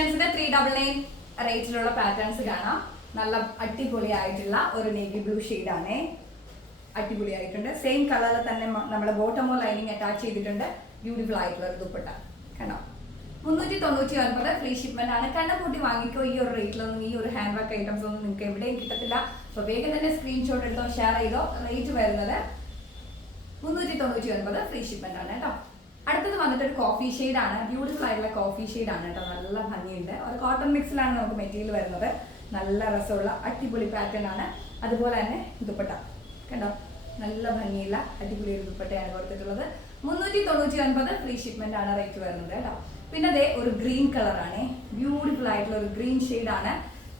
കളക്ഷൻസിന്റെ 399 റേറ്റിലുള്ള patterns കാണാം. നല്ല അടിപൊളിയായിട്ടുള്ള ഒരു നേവി ബ്ലൂ ഷെയ്ഡാണേ, അടിപൊളിയായിട്ടുണ്ട്. സെയിം കളറിൽ തന്നെ നമ്മുടെ ബോട്ടമോ ലൈനിങ് അറ്റാച്ച് ചെയ്തിട്ടുണ്ട്. ബ്യൂട്ടിഫുൾ ആയിട്ടുള്ള ഒരു ദുപ്പട്ട കണ്ടോ. 399 ഫ്രീ ഷിപ്മെന്റ് ആണ്. കണ്ണപ്പൂട്ടി വാങ്ങിക്കോ. ഈ ഒരു റേറ്റിലൊന്നും ഈ ഒരു ഹാൻഡ് വർക്ക് ഐറ്റംസ് ഒന്നും നിങ്ങൾക്ക് എവിടെയും കിട്ടത്തില്ല. അപ്പോൾ വേഗം തന്നെ സ്ക്രീൻഷോട്ട് എടുത്തോ, ഷെയർ ചെയ്തോ. റേറ്റ് വരുന്നത് 399 ഫ്രീ ഷിപ്മെന്റ് ആണ് കേട്ടോ. അടുത്തത് വന്നിട്ട് ഒരു കോഫി ഷെയ്ഡാണ്. ബ്യൂട്ടിഫുൾ ആയിട്ടുള്ള കോഫി ഷെയ്ഡാണ് കേട്ടോ. നല്ല ഭംഗിയുണ്ട്. ഒരു കോട്ടൺ മിക്സിലാണ് നമുക്ക് മെറ്റീരിയൽ വരുന്നത്. നല്ല രസമുള്ള അടിപൊളി പാറ്റേൺ ആണ്. അതുപോലെ തന്നെ ദുപ്പട്ട കണ്ടോ, നല്ല ഭംഗിയുള്ള അടിപൊളി ഒരു ദുപ്പട്ടയാണ് കൊടുത്തിട്ടുള്ളത്. 399 ഫ്രീ ഷിപ്മെന്റ് ആണ് റേറ്റ് വരുന്നത് കേട്ടോ. പിന്നെ അതേ ഒരു ഗ്രീൻ കളറാണ്, ബ്യൂട്ടിഫുൾ ആയിട്ടുള്ള ഒരു ഗ്രീൻ ഷെയ്ഡാണ്.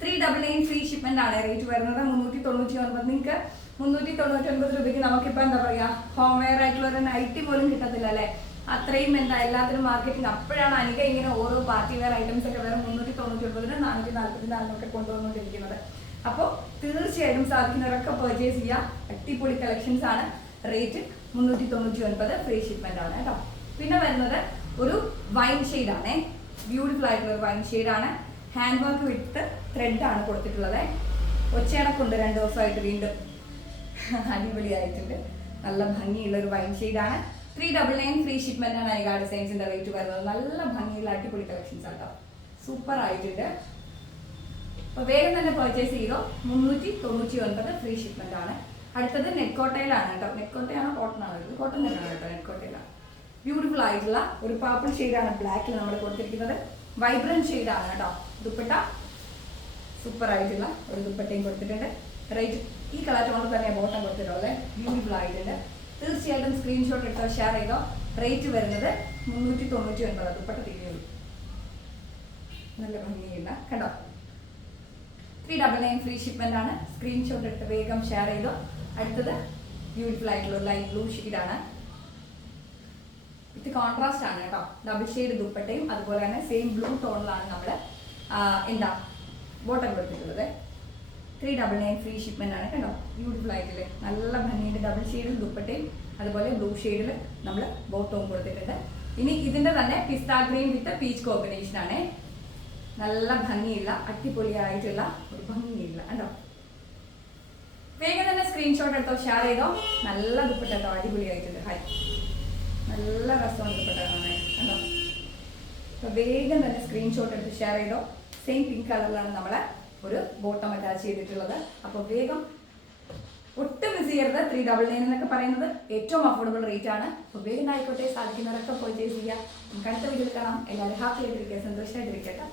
399 ഫ്രീ ഷിപ്മെന്റ് ആണ് റേറ്റ് വരുന്നത്. 399 നിങ്ങൾക്ക് 399 രൂപയ്ക്ക് നമുക്കിപ്പോൾ എന്താ പറയുക, ഹോം വെയർ ആയിട്ടുള്ള ഒരു നൈറ്റി പോലും കിട്ടത്തില്ല അല്ലേ. അത്രയും എന്താ എല്ലാത്തിനും മാർക്കറ്റിംഗ്. അപ്പോഴാണ് അനിക ഇങ്ങനെ ഓരോ പാർട്ടി വെയർ ഐറ്റംസ് ഒക്കെ വേറെ 399 444 കൊണ്ടുവന്നുകൊണ്ടിരിക്കുന്നത്. അപ്പോൾ തീർച്ചയായിട്ടും സാധിക്കുന്നവരൊക്കെ പർച്ചേസ് ചെയ്യാം. അടിപൊളി കളക്ഷൻസ് ആണ്. റേറ്റ് 399 ഫ്രീ ഷിപ്മെന്റ് ആണ് കേട്ടോ. പിന്നെ വരുന്നത് ഒരു വൈൻ ഷെയ്ഡാണേ, ബ്യൂട്ടിഫുൾ ആയിട്ടുള്ള ഒരു വൈൻ ഷെയ്ഡാണ്. ഹാൻഡ് വർക്ക് വിത്ത് ത്രെഡ് ആണ് കൊടുത്തിട്ടുള്ളത്. ഒച്ചയടപ്പുണ്ട് 2 ദിവസമായിട്ട്, വീണ്ടും അടിപൊളിയായിട്ടുണ്ട്. നല്ല ഭംഗിയുള്ള ഒരു വൈൻ ഷെയ്ഡാണ്. 399 ഫ്രീ ഷിപ്മെന്റ് ആണ് അനിക ഡിസൈൻസിന്റെ റേറ്റ് വരുന്നത്. നല്ല ഭംഗിയുള്ള അടിപൊളി കളക്ഷൻസ് ആട്ടോ, സൂപ്പർ ആയിട്ടുണ്ട്. അപ്പോൾ വേഗം തന്നെ പർച്ചേസ് ചെയ്തോ. 399 ഫ്രീ ഷിപ്മെന്റ് ആണ്. അടുത്തത് നെറ്റ്കോട്ടയിലാണ് കേട്ടോ. നെറ്റ്കോട്ടയാണോ കോട്ടൺ ആണോ? ഇത് കോട്ടൺ തന്നെയാണ് കേട്ടോ. നെറ്റ്കോട്ടയിലാണ് ബ്യൂട്ടിഫുൾ ആയിട്ടുള്ള ഒരു പർപ്പിൾ ഷെയ്ഡാണ് ബ്ലാക്കിൽ നമ്മൾ കൊടുത്തിരിക്കുന്നത്. വൈബ്രന്റ് ഷെയ്ഡാണ് കേട്ടോ. ദുപ്പട്ട സൂപ്പർ ആയിട്ടുള്ള ഒരു ദുപ്പട്ടയും കൊടുത്തിട്ടുണ്ട്. റേറ്റ് ഈ കളർ കൊണ്ട് തന്നെ ബോട്ടം കൊടുത്തിട്ടുള്ളത്. ബ്യൂട്ടിഫുൾ ആയിട്ടുണ്ട്. തീർച്ചയായിട്ടും സ്ക്രീൻഷോട്ട് എടുത്തോ, ഷെയർ ചെയ്തോ. റേറ്റ് വരുന്നത് 399. ദുപ്പട്ട തിരിയുള്ളൂ, നല്ല ഭംഗിയില്ല കണ്ടോ. 399 ഫ്രീ ഷിപ്മെന്റ് ആണ്. സ്ക്രീൻഷോട്ട് എടുത്ത് വേഗം ഷെയർ ചെയ്തോ. അടുത്തത് ബ്യൂട്ടിഫുൾ ആയിട്ടുള്ള ലൈറ്റ് ബ്ലൂ ഷെയ്ഡാണ്. ഇത് കോൺട്രാസ്റ്റ് ആണ് കേട്ടോ. ഡബിൾ ഷെയ്ഡ് ദുപ്പട്ടയും അതുപോലെ തന്നെ സെയിം ബ്ലൂ ടോണിലാണ് നമ്മൾ എന്താ ബോട്ടം കൊടുത്തിട്ടുള്ളത്. 399 ഫ്രീ ഷിപ്മെന്റ് ആണ് കേട്ടോ. ബ്യൂട്ടിഫുൾ ആയിട്ടില്ലേ, നല്ല ഭംഗിയുടെ ഡബിൾ ഷെയ്ഡിൽ ദുപ്പട്ടയും അതുപോലെ ബ്ലൂ ഷെയ്ഡിൽ നമ്മൾ ബോട്ടവും കൊടുത്തിട്ടുണ്ട്. ഇനി ഇതിന്റെ തന്നെ പിസ്ത ഗ്രീൻ വിത്ത് പീച്ച് കോമ്പിനേഷൻ ആണ്. നല്ല ഭംഗിയുള്ള അടിപൊളിയായിട്ടുള്ള ഒരു ഭംഗിയുള്ള കേട്ടോ. വേഗം തന്നെ സ്ക്രീൻഷോട്ട് എടുത്തോ, ഷെയർ ചെയ്തോ. നല്ല ദുപ്പട്ട കേട്ടോ, അടിപൊളിയായിട്ടുണ്ട്. ഹായ്, നല്ല രസമാണ് ദുപ്പട്ട കാണാൻ കേട്ടോ. അപ്പോൾ വേഗം തന്നെ സ്ക്രീൻഷോട്ട് എടുത്ത് ഷെയർ ചെയ്തോ. സെയിം പിങ്ക് കളറിലാണ് നമ്മളെ ഒരു ബോട്ടം അറ്റാച്ച് ചെയ്തിട്ടുള്ളത്. അപ്പോൾ വേഗം ഒട്ടും മിസ് ചെയ്യരുത്. 399 എന്നൊക്കെ പറയുന്നത് ഏറ്റവും അഫോർഡബിൾ റേറ്റ് ആണ്. അപ്പോൾ വേഗം ആയിക്കോട്ടെ, സാധിക്കുന്നവരൊക്കെ പർച്ചേസ് ചെയ്യുക. നമുക്ക് അടുത്ത വീഡിയോയിൽ കാണാം. എല്ലാവരും ഹാപ്പി ആയിട്ടിരിക്കുക, സന്തോഷമായിട്ടിരിക്കട്ടെ.